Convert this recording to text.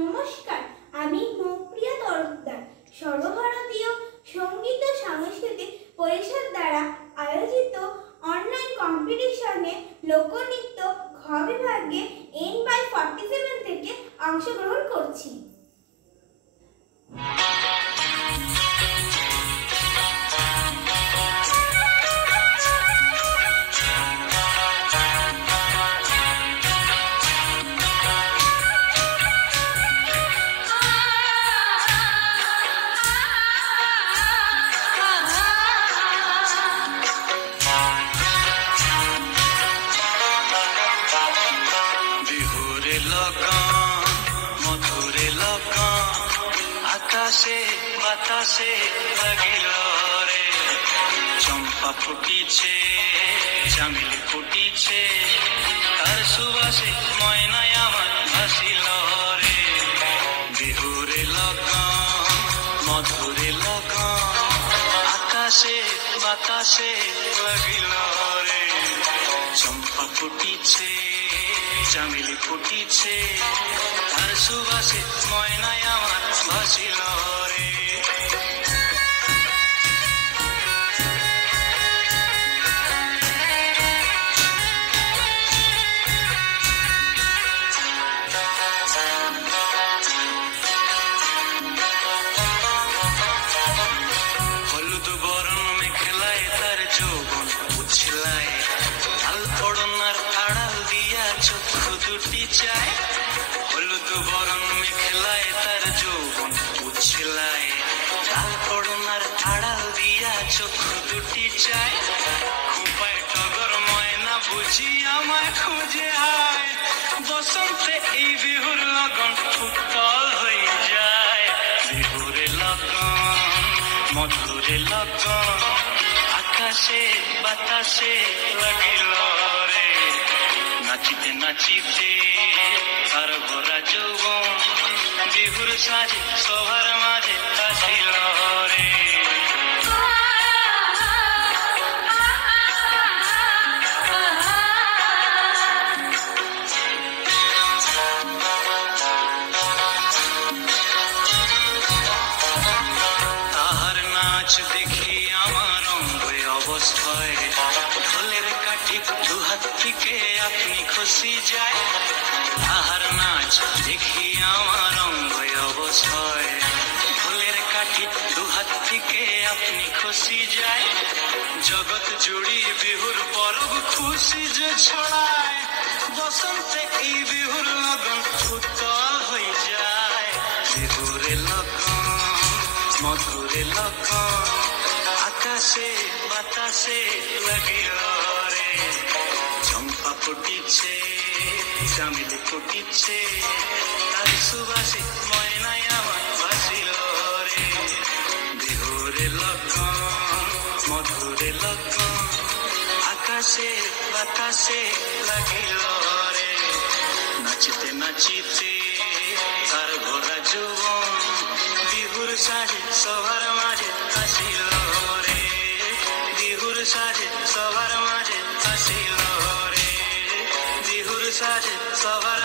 নমস্কার, আমি মৌপ্রিয়া তরফদার। সর্বভারতীয় সঙ্গীত ও সাংস্কৃতিক পরিষদ দ্বারা আয়োজিত অনলাইন কম্পিটিশনে লোকনৃত্য ঘ বিভাগে N/47 থেকে অংশগ্রহণ করছি। আকাশে বাতাসে লাগিল রে, চম্পা ফুটিছে, চামেলি ফুটিছে, তার সুবাসে ময়নায় আমার ভাসিল রে। বিহুরে লগন, মধুরে লগন, আকাশে বাতাসে লাগিল রে, চম্পা ফুটিছে, চামেলি ফুটিছে, তার সুবাসে ময়নায় আমার ভাসিল রে। হলুদ বরণ মেখলায় তার যৌবন উছলায়, লাল ওড়নার আড়াল দিয়া চক্ষু দুটি চায়। হলুদ বরণ মেখলায় তার যৌবন উছলায়, লাল ওড়নার আড়াল দিয়া চক্ষু দুটি চায়। খুপায় টগর ময়না বুঝি আমায় খুঁজে আয়, বসন্তে এই বিহুর লগন উত্তল হয়ে যায়। বিহুরে লগন, মধুরে লগন, আকাশে বাতাসে লাগিল রে, নাচিতে নাচিতে তার ভরা যৌবন, বিহুর সাজে সবার মাঝে আসিল রে। তাহার নাচ দেখি আমার অঙ্গে অবস্থায়, ঢোলের কাঠি দুহাত থেকে আপনি খুশি যায়। তাহার নাচ দেখি আমার অঙ্গে অবস্থায়, ঢোলের কাঠি দুহাত থেকে আপনি খুশি যায়। জগৎ জুড়ি বিহুর পরব খুশি যে ছড়ায়, বসন্তে এই বিহুর লগন উত্তল হয়ে যায়। বিহুরে লগন, মধুরে লগন, আকাশে বাতাসে লাগিল রে, চম্পা ফুটিছে, চামেলি ফুটিছে, তার সুবাসে ময়নায় আমার ভাসিল রে। বিহুরে লগন, মধুরে লগন, আকাশে বাতাসে লাগিল রে, নাচিতে নাচিতে তার ভরা যৌবন, বিহুর সাজে সবার মাঝে আসিল রে। বিহুর সাজে সবার মাঝে আসিল রে, বিহুর সাজে সবার